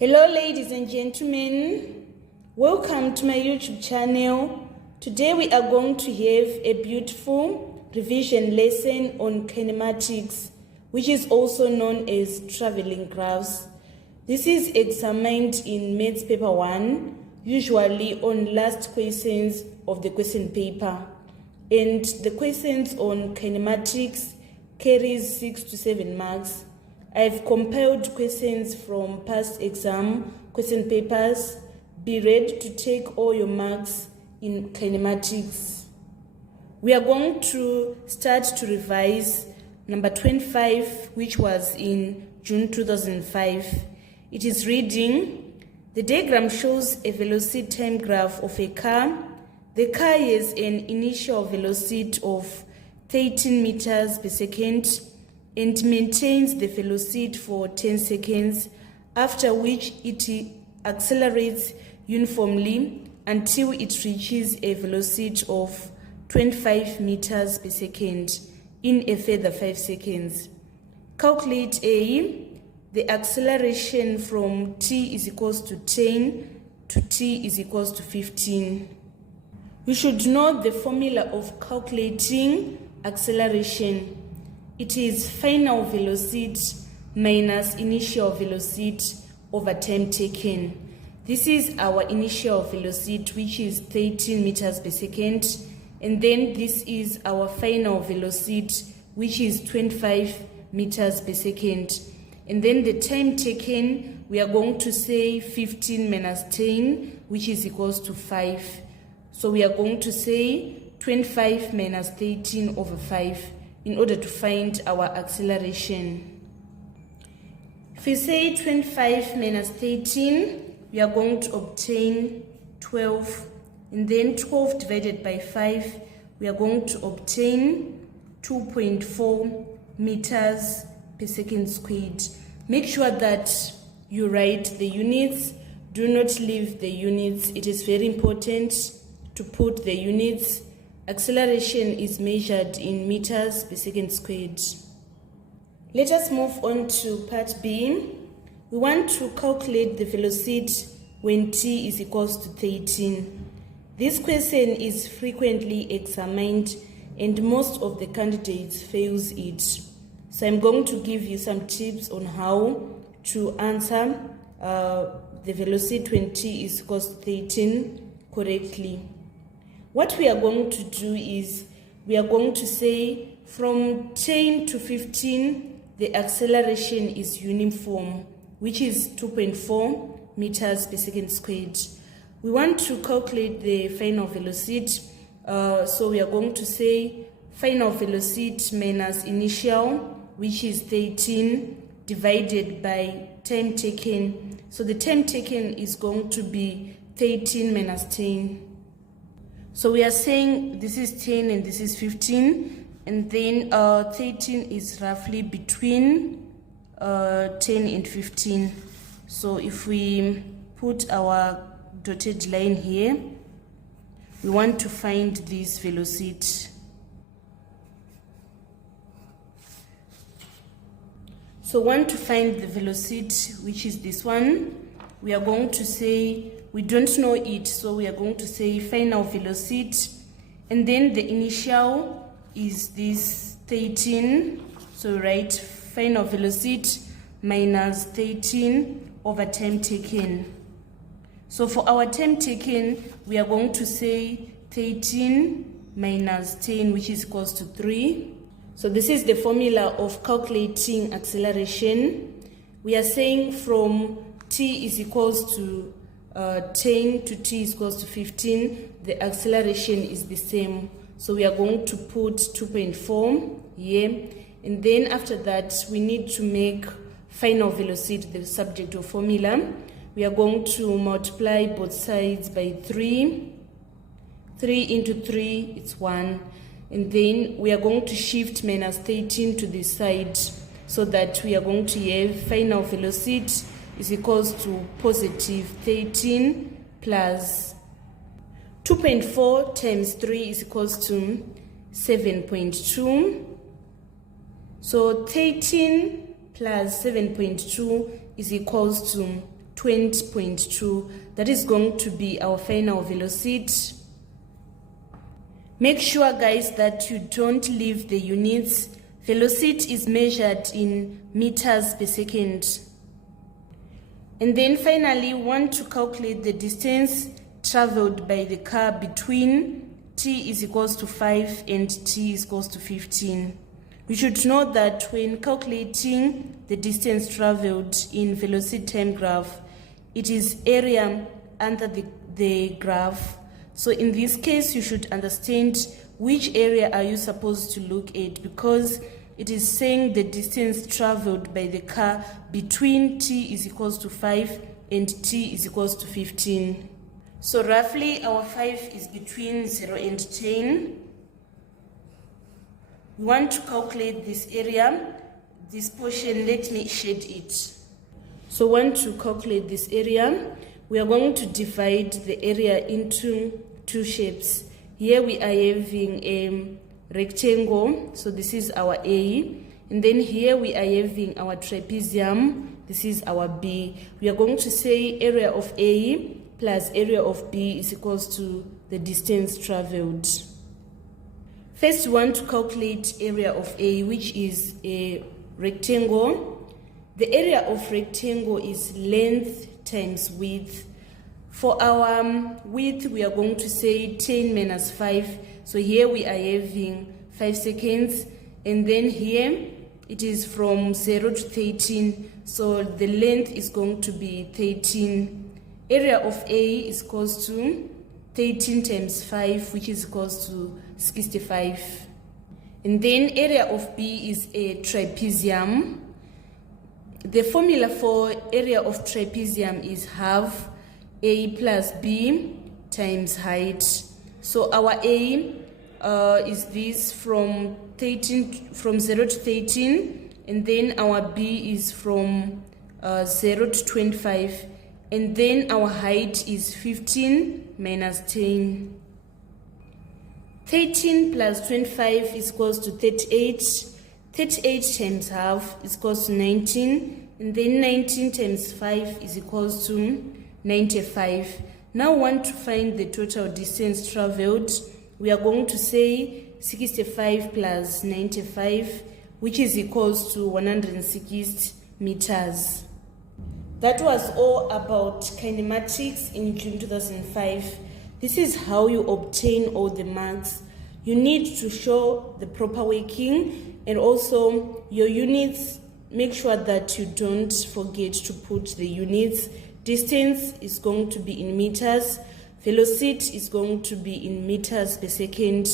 Hello ladies and gentlemen, welcome to my YouTube channel. Today we are going to have a beautiful revision lesson on kinematics, which is also known as traveling graphs. This is examined in Maths paper 1, usually on last questions of the question paper. And the questions on kinematics carries 6 to 7 marks. I've compiled questions from past exam question papers. Be ready to take all your marks in kinematics. We are going to start to revise number 25, which was in June 2005. It is reading, the diagram shows a velocity time graph of a car. The car has an initial velocity of 13 meters per second and maintains the velocity for 10 seconds, after which it accelerates uniformly until it reaches a velocity of 25 meters per second in a further 5 seconds. Calculate A, the acceleration from t is equals to 10 to t is equals to 15. You should know the formula of calculating acceleration. It is final velocity minus initial velocity over time taken. This is our initial velocity, which is 13 meters per second, and then this is our final velocity, which is 25 meters per second. And then the time taken, we are going to say 15 minus 10, which is equals to 5. So we are going to say 25 minus 13 over 5. In order to find our acceleration. If we say 25 minus 13, we are going to obtain 12. And then 12 divided by 5, we are going to obtain 2.4 meters per second squared. Make sure that you write the units. Do not leave the units. It is very important to put the units. Acceleration is measured in meters per second squared. Let us move on to part B. We want to calculate the velocity when t is equals to 13. This question is frequently examined and most of the candidates fails it. So I'm going to give you some tips on how to answer the velocity when t is equals to 13 correctly. What we are going to do is, we are going to say from 10 to 15, the acceleration is uniform, which is 2.4 meters per second squared. We want to calculate the final velocity, so we are going to say final velocity minus initial, which is 13, divided by time taken. So the time taken is going to be 13 minus 10. So we are saying this is 10 and this is 15, and then 13 is roughly between 10 and 15. So if we put our dotted line here, we want to find this velocity. So want to find the velocity, which is this one. We are going to say, we don't know it, so we are going to say final velocity, and then the initial is this 13, so write final velocity minus 13 over time taken. So for our time taken, we are going to say 13 minus 10, which is equals to 3. So this is the formula of calculating acceleration. We are saying from t is equals to 10 to t is equals to 15, the acceleration is the same. So we are going to put 2.4 here. And then after that, we need to make final velocity the subject of formula. We are going to multiply both sides by 3. 3 into 3, it's 1. And then we are going to shift minus 13 to this side, so that we are going to have final velocity is equals to positive 13 plus 2.4 times 3 is equals to 7.2. So 13 plus 7.2 is equals to 20.2. That is going to be our final velocity. Make sure, guys, that you don't leave the units. Velocity is measured in meters per second. And then finally, we want to calculate the distance traveled by the car between t is equals to 5 and t is equals to 15. We should know that when calculating the distance traveled in velocity time graph, it is area under the graph. So in this case, you should understand which area are you supposed to look at, because it is saying the distance traveled by the car between t is equals to 5 and t is equals to 15. So roughly our 5 is between 0 and 10. We want to calculate this area, this portion. Let me shade it. So we want to calculate this area. We are going to divide the area into two shapes. Here we are having a rectangle, so this is our A, and then here we are having our trapezium, this is our B. We are going to say area of A plus area of B is equals to the distance traveled. First, we want to calculate area of A, which is a rectangle. The area of rectangle is length times width. For our width, we are going to say 10 minus 5. So here we are having 5 seconds. And then here, it is from 0 to 13. So the length is going to be 13. Area of A is equals to 13 times 5, which is equals to 65. And then area of B is a trapezium. The formula for area of trapezium is half A plus B times height. So our A is this from 0 to 13, and then our B is from 0 to 25, and then our height is 15 minus 10. 13 plus 25 is equals to 38. 38 times half is equals to 19, and then 19 times 5 is equals to 95. Now we want to find the total distance traveled. We are going to say 65 plus 95, which is equals to 160 meters. That was all about kinematics in June 2005. This is how you obtain all the marks. You need to show the proper working, and also your units. Make sure that you don't forget to put the units. Distance is going to be in meters, velocity is going to be in meters per second,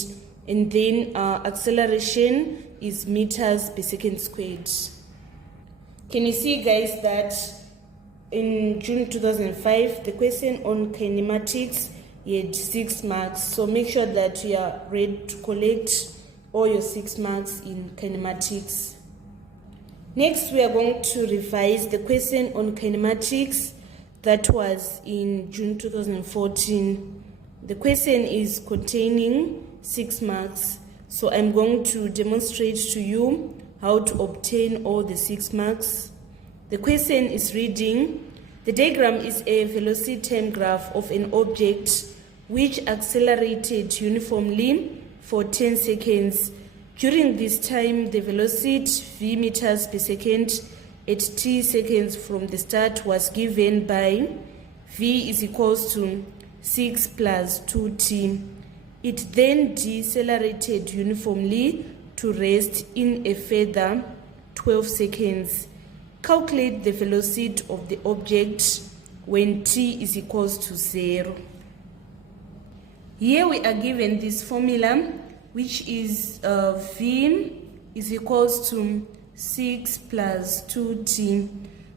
and then acceleration is meters per second squared. Can you see, guys, that in June 2005, the question on kinematics had 6 marks. So make sure that you are ready to collect all your 6 marks in kinematics. Next, we are going to revise the question on kinematics that was in June 2014. The question is containing 6 marks. So I'm going to demonstrate to you how to obtain all the 6 marks. The question is reading, the diagram is a velocity time graph of an object which accelerated uniformly for 10 seconds. During this time, the velocity v meters per second at t seconds from the start was given by v is equals to 6 plus 2t. It then decelerated uniformly to rest in a further 12 seconds. Calculate the velocity of the object when t is equals to 0. Here we are given this formula, which is v is equals to 6 plus 2t.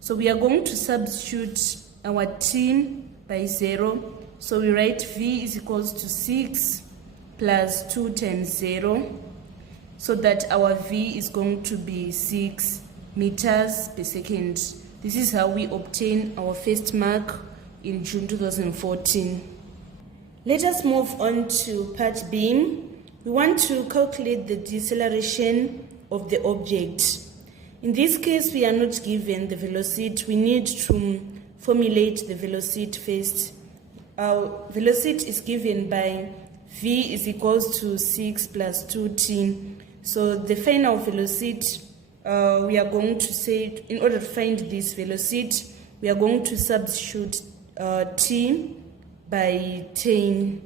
So we are going to substitute our t by 0. So we write v is equals to 6 plus 2 times 0, so that our v is going to be 6 meters per second. This is how we obtain our first mark in June 2014. Let us move on to part B. We want to calculate the deceleration of the object. In this case, we are not given the velocity. We need to formulate the velocity first. Our velocity is given by v is equals to 6 plus 2t. So the final velocity, we are going to say, in order to find this velocity, we are going to substitute t by 10.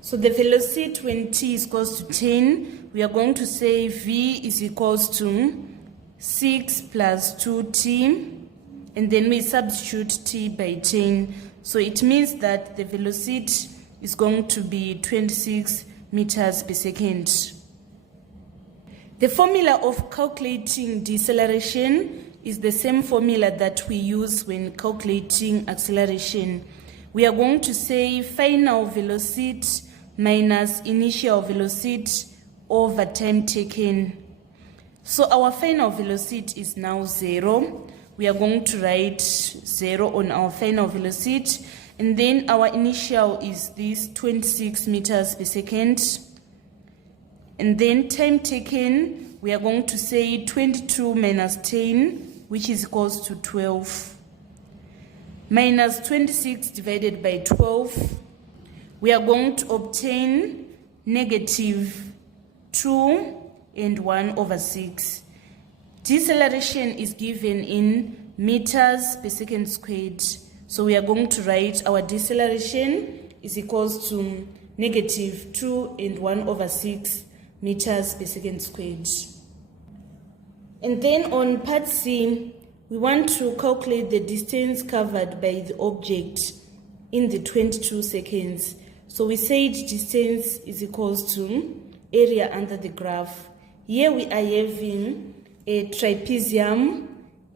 So the velocity when t is equals to 10, we are going to say v is equals to 6 plus 2t, and then we substitute t by 10. So it means that the velocity is going to be 26 meters per second. The formula of calculating deceleration is the same formula that we use when calculating acceleration. We are going to say final velocity minus initial velocity over time taken. So our final velocity is now 0. We are going to write 0 on our final velocity, and then our initial is this 26 meters per second. And then time taken, we are going to say 22 minus 10, which is equals to 12. Minus 26 divided by 12, we are going to obtain negative 2 and 1 over 6. Deceleration is given in meters per second squared. So we are going to write our deceleration is equals to negative 2 and 1 over 6 meters per second squared. And then on part C, we want to calculate the distance covered by the object in the 22 seconds. So we said distance is equals to area under the graph. Here we are having a trapezium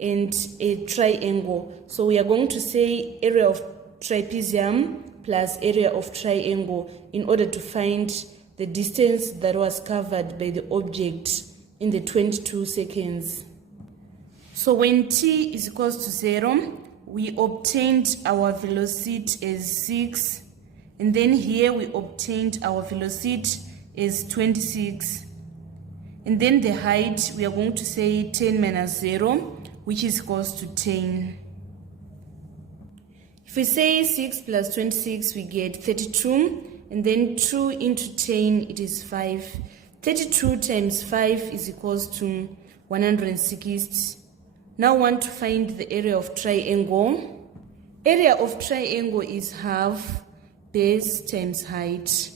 and a triangle. So we are going to say area of trapezium plus area of triangle in order to find the distance that was covered by the object in the 22 seconds. So when t is equals to 0, we obtained our velocity as 6, and then here we obtained our velocity as 26. And then the height, we are going to say 10 minus 0, which is equals to 10. If we say 6 plus 26, we get 32, and then 2 into 10, it is 5. 32 times 5 is equals to 160. Now we want to find the area of triangle. Area of triangle is half base times height.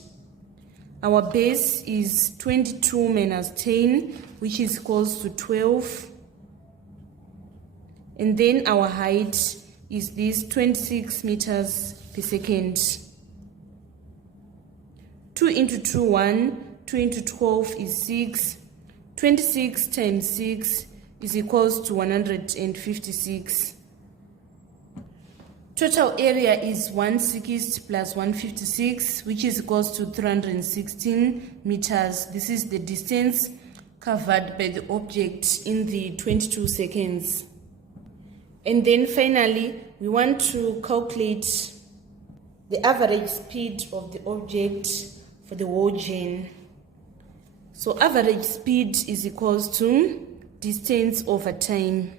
Our base is 22 minus 10, which is equals to 12. And then our height is this 26 meters per second. 2 into 2, 1. 2 into 12 is 6. 26 times 6 is equals to 156. Total area is 160 plus 156, which is equals to 316 meters. This is the distance covered by the object in the 22 seconds. And then finally, we want to calculate the average speed of the object for the whole journey. So average speed is equals to distance over time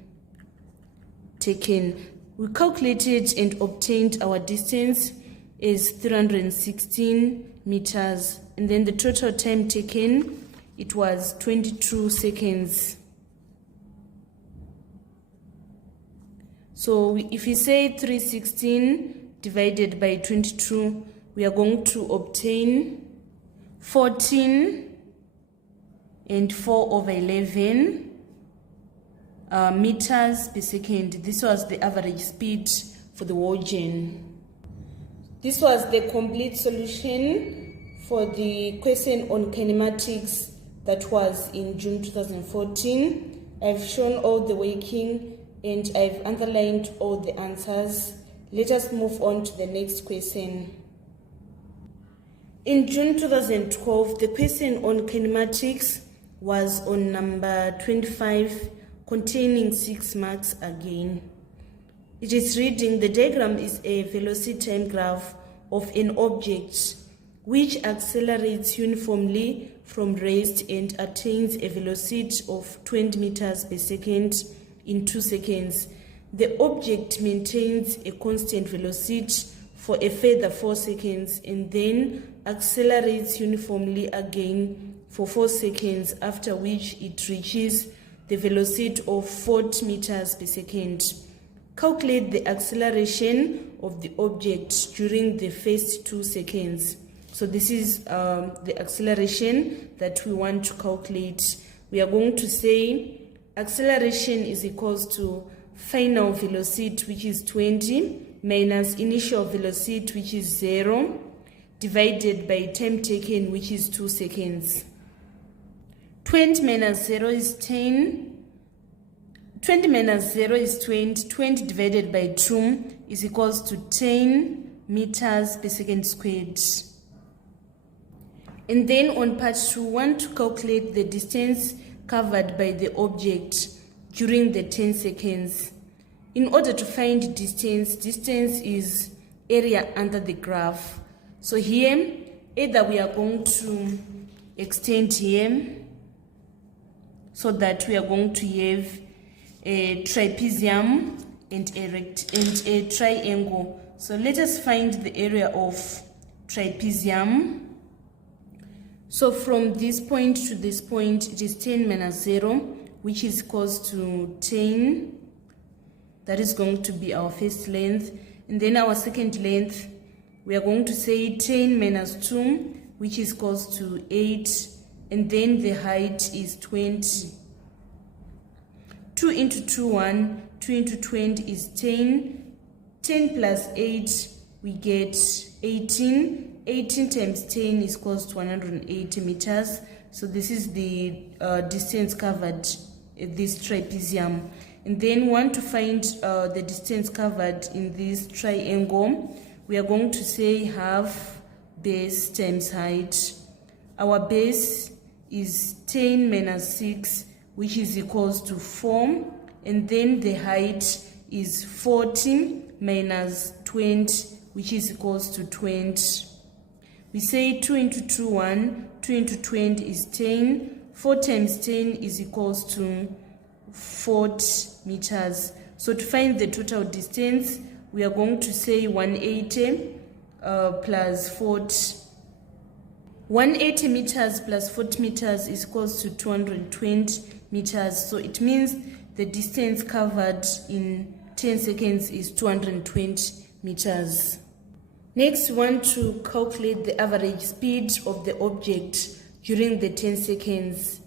taken. We calculated and obtained our distance is 316 meters, and then the total time taken, it was 22 seconds. So if we say 316 divided by 22, we are going to obtain 14 and 4 over 11 meters per second. This was the average speed for the whole journey. This was the complete solution for the question on kinematics that was in June 2014. I've shown all the working and I've underlined all the answers. Let us move on to the next question. In June 2012, the question on kinematics was on number 25, containing 6 marks again. It is reading, the diagram is a velocity time graph of an object which accelerates uniformly from rest and attains a velocity of 20 meters per second in 2 seconds. the object maintains a constant velocity for a further 4 seconds and then accelerates uniformly again for 4 seconds, after which it reaches the velocity of 40 meters per second. Calculate the acceleration of the object during the first 2 seconds. So this is the acceleration that we want to calculate. We are going to say acceleration is equals to final velocity, which is 20, minus initial velocity, which is 0, divided by time taken, which is 2 seconds. 20 minus 0 is 10. 20 minus 0 is 20. 20 divided by 2 is equals to 10 meters per second squared. And then on part 2, we want to calculate the distance covered by the object during the 10 seconds. In order to find distance is area under the graph. So here, either we are going to extend here so that we are going to have a trapezium and a triangle. So let us find the area of trapezium. So from this point to this point, it is 10 minus 0, which is equals to 10. That is going to be our first length. And then our second length, we are going to say 10 minus 2, which is equals to 8. And then the height is 20. 2 into 2, 1. 2 into 20 is 10. 10 plus 8, we get 18. 18 times 10 is equals to 180 meters. So this is the distance covered at this trapezium. And then we want to find the distance covered in this triangle. We are going to say half base times height. Our base is 10 minus 6, which is equals to 4. And then the height is 40 minus 20, which is equals to 20. We say 2 into 2, 1. 2 into 20 is 10. 4 times 10 is equals to 40 meters. So to find the total distance, we are going to say 180 plus 40. 180 meters plus 40 meters is equals to 220 meters. So it means the distance covered in 10 seconds is 220 meters. Next, we want to calculate the average speed of the object during the 10 seconds.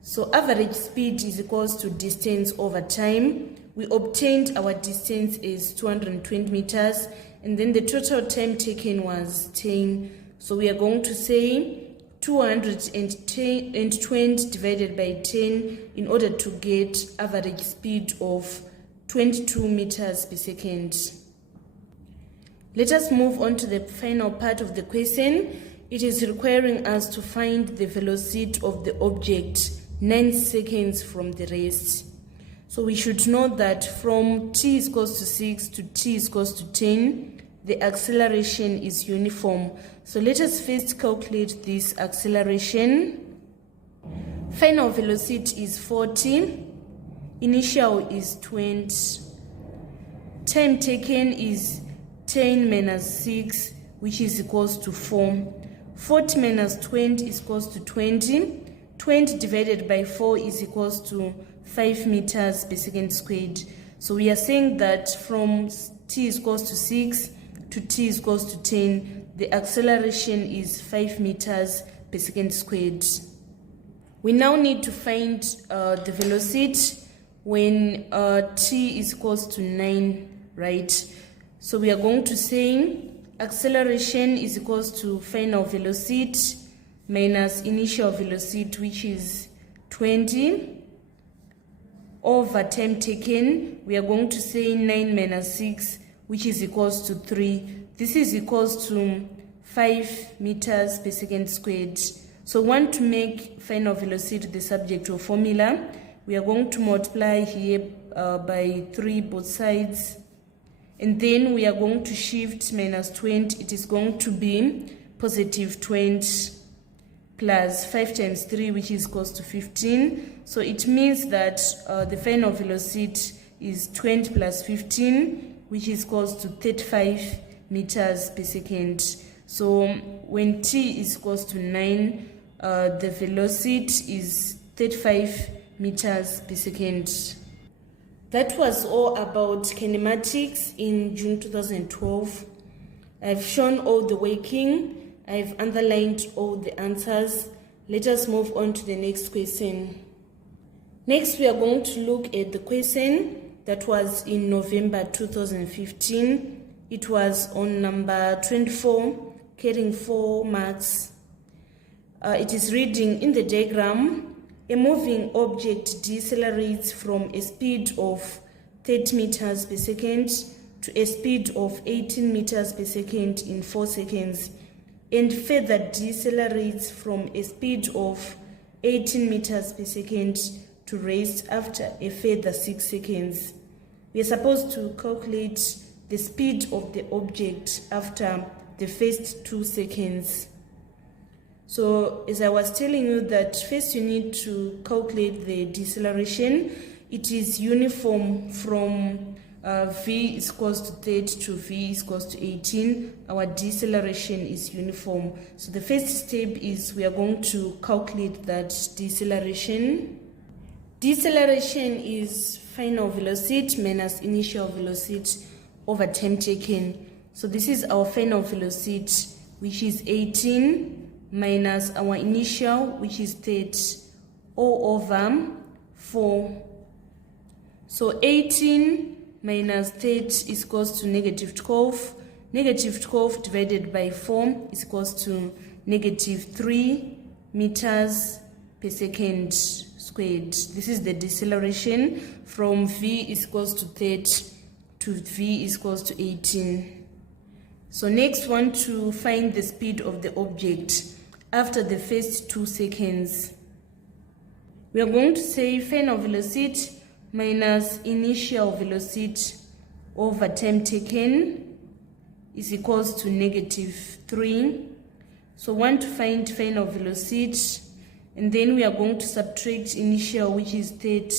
So average speed is equals to distance over time. We obtained our distance is 220 meters, and then the total time taken was 10. So we are going to say 220 divided by 10 in order to get average speed of 22 meters per second. Let us move on to the final part of the question. It is requiring us to find the velocity of the object 9 seconds from the rest. So we should know that from t is equals to 6 to t is equals to 10, the acceleration is uniform. So let us first calculate this acceleration. Final velocity is 40. Initial is 20. Time taken is 10 minus 6, which is equals to 4. 40 minus 20 is equals to 20. 20 divided by 4 is equals to 5 meters per second squared. So we are saying that from t is equals to 6 to t is equals to 10, the acceleration is 5 meters per second squared. We now need to find the velocity when t is equals to 9, right? So we are going to say acceleration is equals to final velocity minus initial velocity, which is 20, over time taken. We are going to say 9 minus 6, which is equals to 3. This is equals to 5 meters per second squared. So we want to make final velocity the subject of formula. We are going to multiply here by 3 both sides. And then we are going to shift minus 20. It is going to be positive 20 plus 5 times 3, which is equals to 15. So it means that the final velocity is 20 plus 15, which is equals to 35 meters per second. So when t is equals to 9, the velocity is 35 meters per second. That was all about kinematics in June 2012. I've shown all the working. I've underlined all the answers. Let us move on to the next question. Next, we are going to look at the question that was in November 2015. It was on number 24, carrying 4 marks. It is reading in the diagram, a moving object decelerates from a speed of 30 meters per second to a speed of 18 meters per second in 4 seconds, and further decelerates from a speed of 18 meters per second to rest after a further 6 seconds. We are supposed to calculate the speed of the object after the first 2 seconds. So as I was telling you that first you need to calculate the deceleration. It is uniform from v is equals to 30 to v is equals to 18. Our deceleration is uniform. So the first step is we are going to calculate that deceleration. Deceleration is final velocity minus initial velocity over time taken. So this is our final velocity, which is 18, minus our initial, which is 30, all over 4. So 18 minus 30 is equals to negative 12. Negative 12 divided by 4 is equals to negative 3 meters per second squared. This is the deceleration from v is equals to 30 to v is equals to 18. So next, we want to find the speed of the object after the first 2 seconds. We are going to say final velocity minus initial velocity over time taken is equals to negative 3. So we want to find final velocity, and then we are going to subtract initial, which is 30,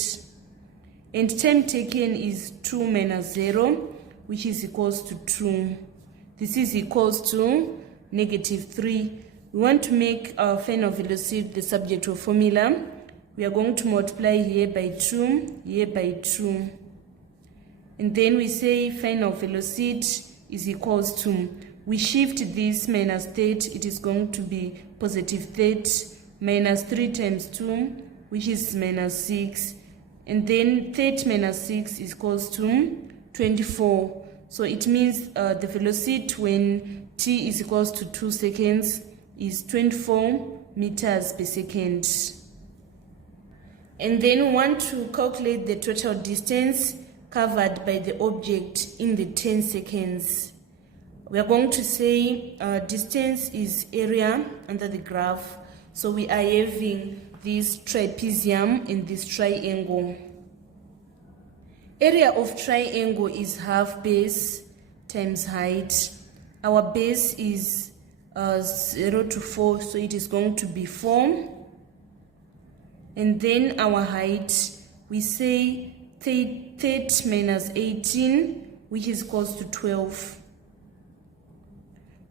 and time taken is 2 minus 0, which is equals to 2. This is equals to negative 3. We want to make our final velocity the subject of formula. We are going to multiply here by 2, here by 2. And then we say final velocity is equals to, we shift this minus 30, it is going to be positive 30, minus 3 times 2, which is minus 6. And then 30 minus 6 is equals to 24. So it means the velocity when t is equals to 2 seconds is 24 meters per second. And then we want to calculate the total distance covered by the object in the 10 seconds. We are going to say distance is area under the graph. So we are having this trapezium and this triangle. Area of triangle is half base times height. Our base is 0 to 4, so it is going to be 4. And then our height, we say 30 minus 18, which is equals to 12.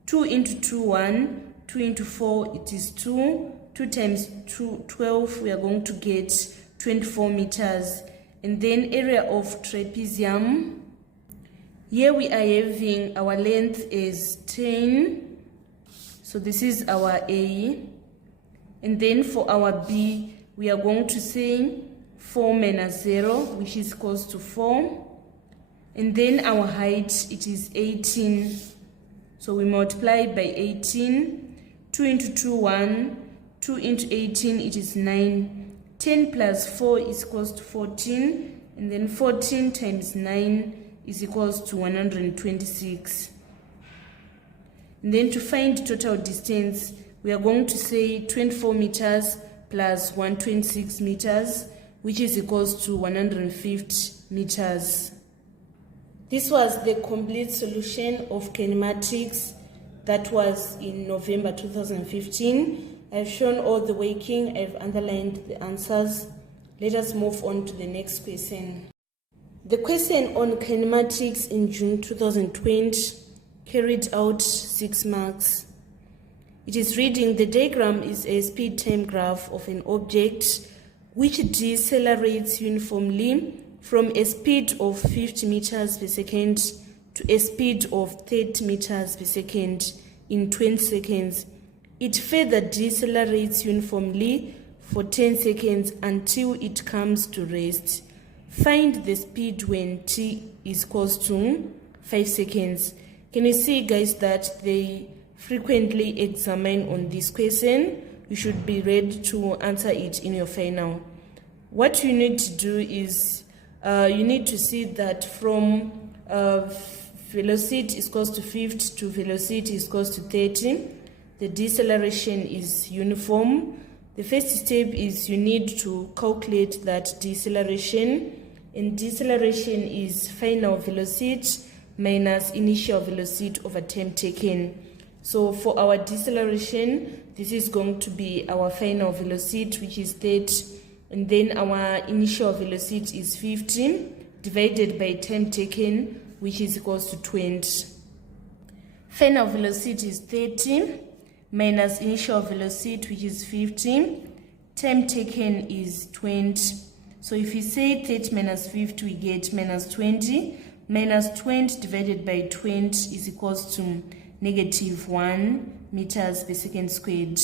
2 into 2, 1. 2 into 4, it is 2. 2 times 2, 12, we are going to get 24 meters. And then area of trapezium, here we are having our length is 10. So this is our A. And then for our B, we are going to say 4 minus 0, which is equals to 4. And then our height, it is 18. So we multiply by 18. 2 into 2, 1. 2 into 18, it is 9. 10 plus 4 is equals to 14. And then 14 times 9 is equals to 126. And then to find total distance, we are going to say 24 meters plus 126 meters, which is equals to 150 meters. This was the complete solution of kinematics that was in November 2015. I've shown all the working, I've underlined the answers. Let us move on to the next question. The question on kinematics in June 2020 carried out 6 marks. It is reading: the diagram is a speed time graph of an object which decelerates uniformly from a speed of 50 meters per second to a speed of 30 meters per second in 20 seconds. It further decelerates uniformly for 10 seconds until it comes to rest. Find the speed when t is equals to 5 seconds. Can you see, guys, that they frequently examine on this question? You should be ready to answer it in your final. What you need to do is you need to see that from velocity is equals to 50 to velocity is equals to 30, the deceleration is uniform. The first step is you need to calculate that deceleration, and deceleration is final velocity minus initial velocity over time taken. So for our deceleration, this is going to be our final velocity, which is 30, and then our initial velocity is 50 divided by time taken, which is equals to 20. Final velocity is 30 minus initial velocity, which is 50. Time taken is 20. So if we say 30 minus 50, we get minus 20. Minus 20 divided by 20 is equals to negative 1 meters per second squared.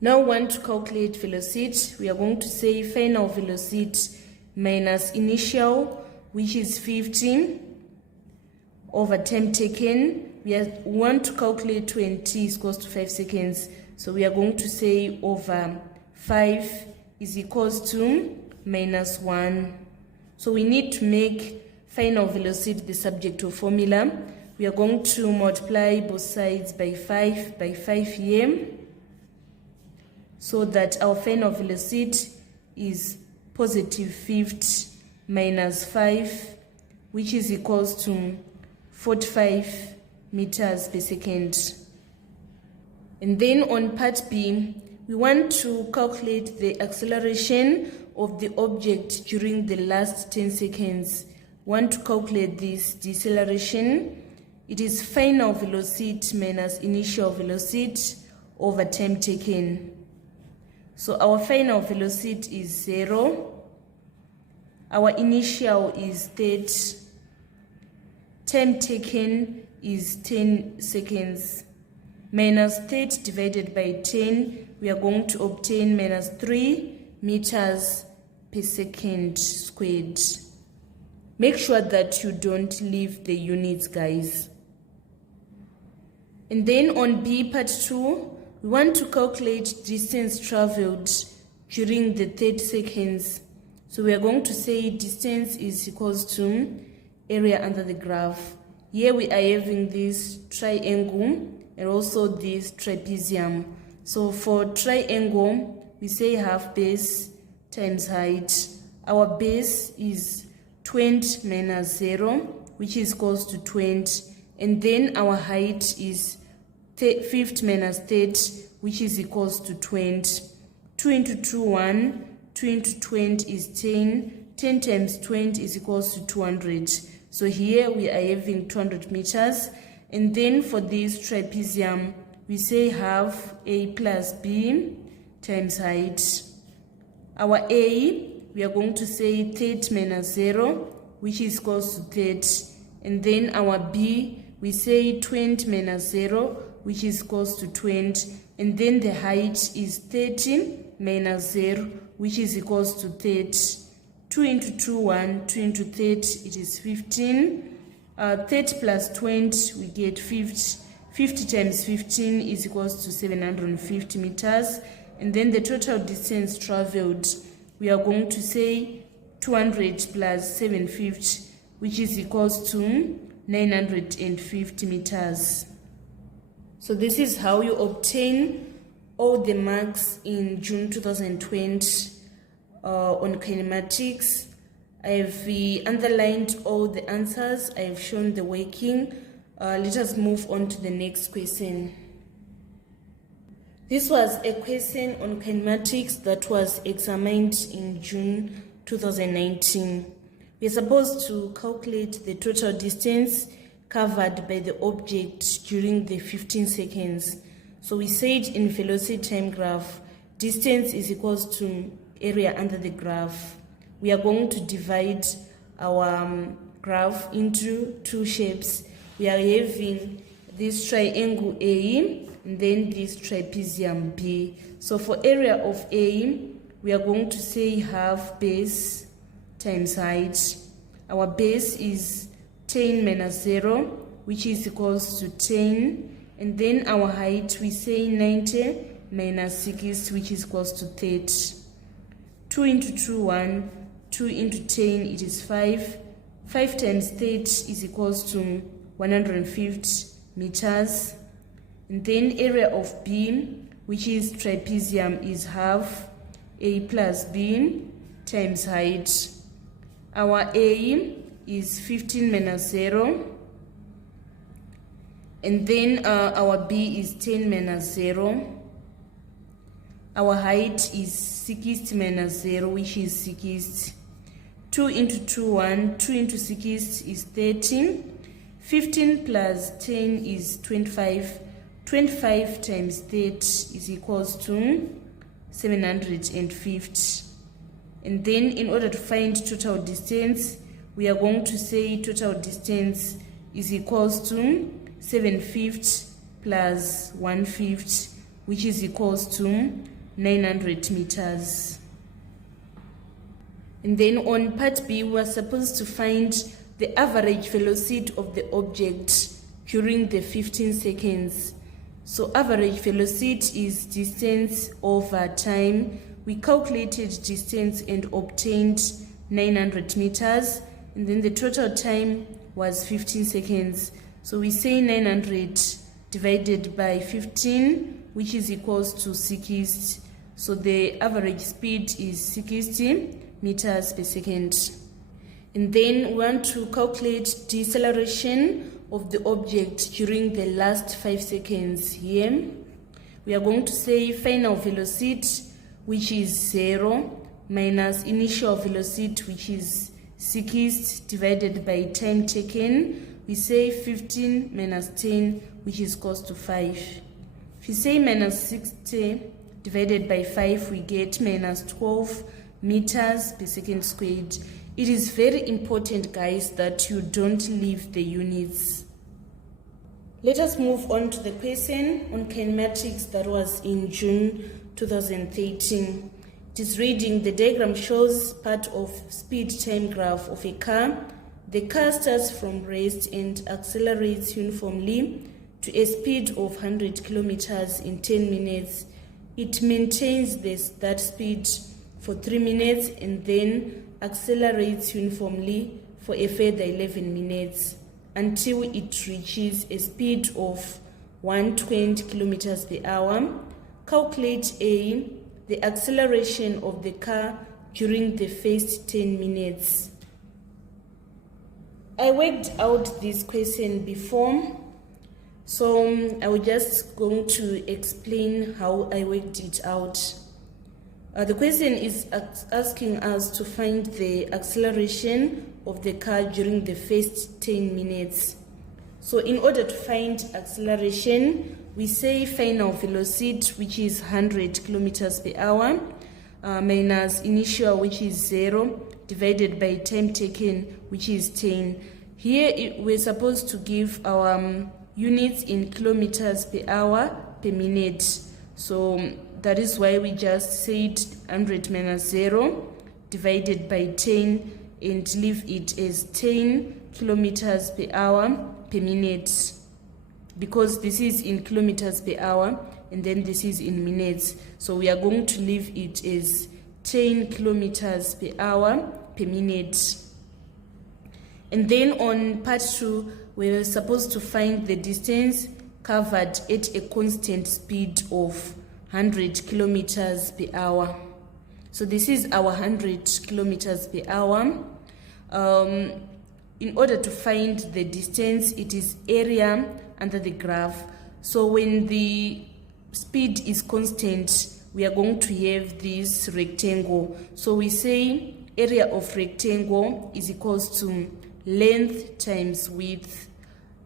Now we want to calculate velocity. We are going to say final velocity minus initial, which is 50, over time taken. We want to calculate when t is equals to 5 seconds. So we are going to say over 5 is equals to minus 1. So we need to make final velocity the subject of formula. We are going to multiply both sides by 5 here, so that our final velocity is positive 50 minus 5, which is equals to 45 meters per second. And then on part B, we want to calculate the acceleration of the object during the last 10 seconds. We want to calculate this deceleration. It is final velocity minus initial velocity over time taken. So our final velocity is 0. Our initial is 30. Time taken is 10 seconds. Minus 30 divided by 10, we are going to obtain minus 3 meters per second squared. Make sure that you don't leave the units, guys. And then on B part 2, we want to calculate distance traveled during the 30 seconds. So we are going to say distance is equals to area under the graph. Here we are having this triangle and also this trapezium. So for triangle, we say half base times height. Our base is 20 minus 0, which is equals to 20. And then our height is 50 minus 30, which is equals to 20. 2 into 2, 1. 2 into 20 is 10. 10 times 20 is equals to 200. So here we are having 200 meters. And then for this trapezium, we say half A plus B times height. Our A, we are going to say 30 minus 0, which is equals to 30. And then our B, we say 20 minus 0, which is equals to 20. And then the height is 30 minus 0, which is equals to 30. 2 into 2, 1. 2 into 30, it is 15. 30 plus 20, we get 50. 50 times 15 is equals to 750 meters. And then the total distance traveled, we are going to say 200 plus 750, which is equals to 950 meters. So this is how you obtain all the marks in June 2020 on kinematics. I have underlined all the answers. I have shown the working. Let us move on to the next question. This was a question on kinematics that was examined in June 2019. We are supposed to calculate the total distance covered by the object during the 15 seconds. So we said in velocity time graph, distance is equals to area under the graph. We are going to divide our graph into two shapes. We are having this triangle A and then this trapezium B. So for area of A, we are going to say half base times height. Our base is 10 minus 0, which is equals to 10. And then our height, we say 90 minus 6, which is equals to 30. 2 into 2, 1. 2 into 10, it is 5. 5 times 30 is equals to 150 meters. And then area of B, which is trapezium, is half A plus B times height. Our A is 15 minus 0. And then our B is 10 minus 0. Our height is 60 minus 0, which is 60. 2 into 2, 1. 2 into 6 is 13. 15 plus 10 is 25. 25 times 30 is equals to 750. And then in order to find total distance, we are going to say total distance is equals to 750 plus 150, which is equals to 900 meters. And then on part B, we are supposed to find the average velocity of the object during the 15 seconds. So average velocity is distance over time. We calculated distance and obtained 900 meters, and then the total time was 15 seconds. So we say 900 divided by 15, which is equals to 60. So the average speed is 60 meters per second. And then we want to calculate deceleration of the object during the last 5 seconds. Here we are going to say final velocity, which is 0, minus initial velocity, which is 6, divided by time taken. We say 15 minus 10, which is equals to 5. If you say minus 60 divided by 5, we get minus 12 meters per second squared. It is very important, guys, that you don't leave the units. Let us move on to the question on kinematics that was in June 2013. It is reading, the diagram shows part of speed time graph of a car. The car starts from rest and accelerates uniformly to a speed of 100 kilometers in 10 minutes. It maintains that speed for 3 minutes and then accelerates uniformly for a further 11 minutes until it reaches a speed of 120 kilometers per hour. Calculate A, the acceleration of the car during the first 10 minutes. I worked out this question before, so I was just going to explain how I worked it out. The question is asking us to find the acceleration of the car during the first 10 minutes. So in order to find acceleration, we say final velocity, which is 100 kilometers per hour, minus initial, which is 0, divided by time taken, which is 10. Here we're supposed to give our units in kilometers per hour per minute. So that is why we just said 100 minus 0 divided by 10 and leave it as 10 kilometers per hour per minute, because this is in kilometers per hour and then this is in minutes. So we are going to leave it as 10 kilometers per hour per minute. And then on part 2, we were supposed to find the distance covered at a constant speed of 100 kilometers per hour. So this is our 100 kilometers per hour. In order to find the distance, it is area under the graph. So when the speed is constant, we are going to have this rectangle. So we say area of rectangle is equals to length times width.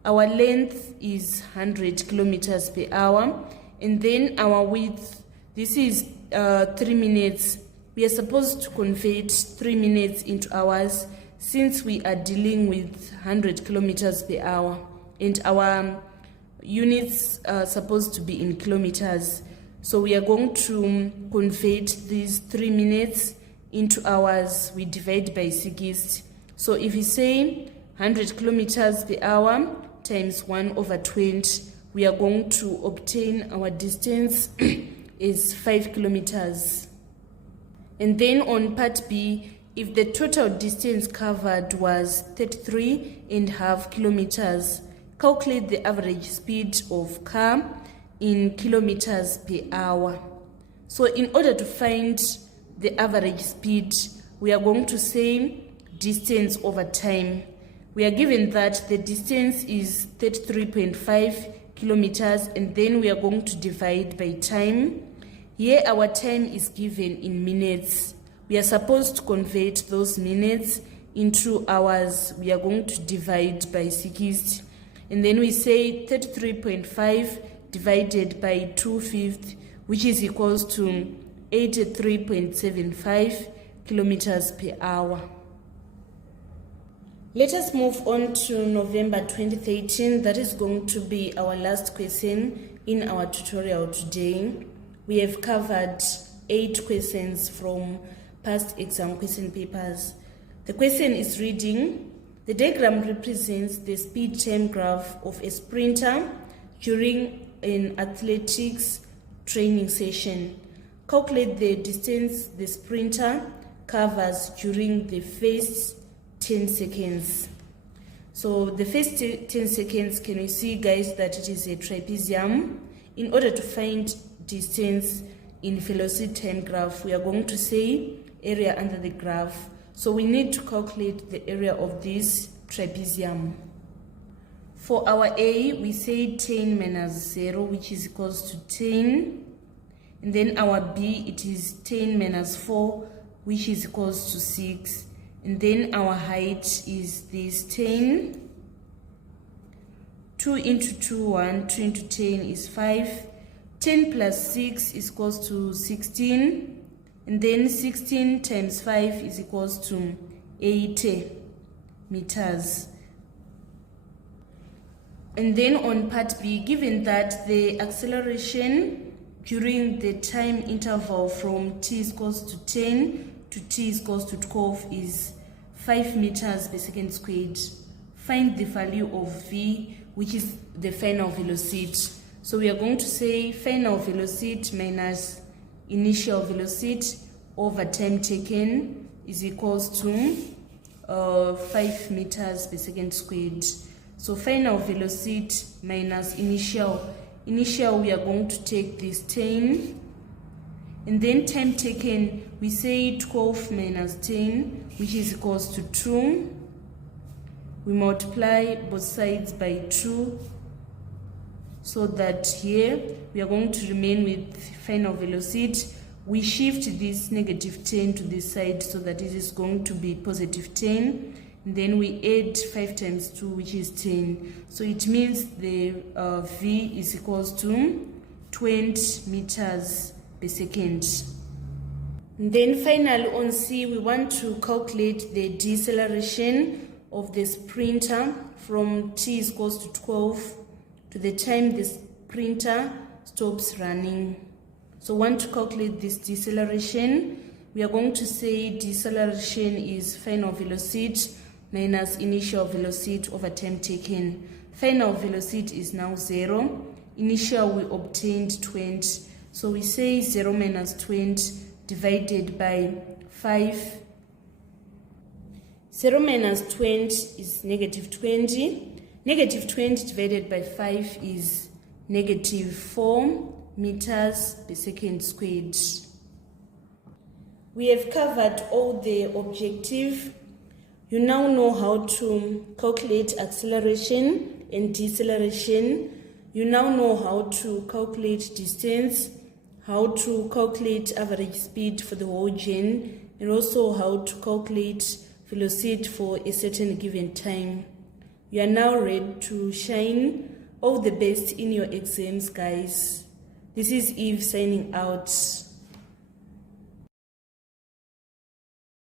Our length is 100 kilometers per hour, and then our width, this is 3 minutes. We are supposed to convert 3 minutes into hours since we are dealing with 100 kilometers per hour, and our units are supposed to be in kilometers. So we are going to convert these 3 minutes into hours. We divide by 60. So if we say 100 kilometers per hour times 1/20, we are going to obtain our distance is 5 kilometers. And then on part B, if the total distance covered was 33.5 kilometers, calculate the average speed of car in kilometers per hour. So in order to find the average speed, we are going to say distance over time. We are given that the distance is 33.5 kilometers, and then we are going to divide by time. Here our time is given in minutes. We are supposed to convert those minutes into hours. We are going to divide by 60. And then we say 33.5 divided by 2/5, which is equals to 83.75 kilometers per hour. Let us move on to November 2013. That is going to be our last question in our tutorial today. We have covered 8 questions from past exam question papers. The question is reading, the diagram represents the speed time graph of a sprinter during an athletics training session. Calculate the distance the sprinter covers during the first 10 seconds. So the first 10 seconds, can we see, guys, that it is a trapezium? In order to find distance in velocity time graph, we are going to say area under the graph. So we need to calculate the area of this trapezium. For our A, we say 10 minus 0, which is equals to 10. And then our B, it is 10 minus 4, which is equals to 6. And then our height is this 10. 2 into 2, 1. 2 into 10 is 5. 10 plus 6 is equals to 16. And then 16 times 5 is equals to 80 meters. And then on part B, given that the acceleration during the time interval from t is equals to 10 to t is equals to 12 is 5 meters per second squared, find the value of v, which is the final velocity. So we are going to say final velocity minus initial velocity over time taken is equals to 5 meters per second squared. So final velocity minus initial we are going to take this 10, and then time taken, we say 12 minus 10, which is equals to 2. We multiply both sides by 2, so that here we are going to remain with final velocity. We shift this negative 10 to this side so that it is going to be positive 10. And then we add 5 times 2, which is 10. So it means the V is equals to 20 meters per second. And then finally on C, we want to calculate the deceleration of the sprinter from t is equals to 12 to the time the sprinter stops running. So we want to calculate this deceleration. We are going to say deceleration is final velocity minus initial velocity over time taken. Final velocity is now 0. Initial we obtained 20. So we say 0 minus 20 divided by 5. 0 minus 20 is negative 20. Negative 20 divided by 5 is negative 4 meters per second squared. We have covered all the objective. You now know how to calculate acceleration and deceleration. You now know how to calculate distance, how to calculate average speed for the whole journey, and also how to calculate velocity for a certain given time. You are now ready to shine all the best in your exams, guys. This is Eve signing out.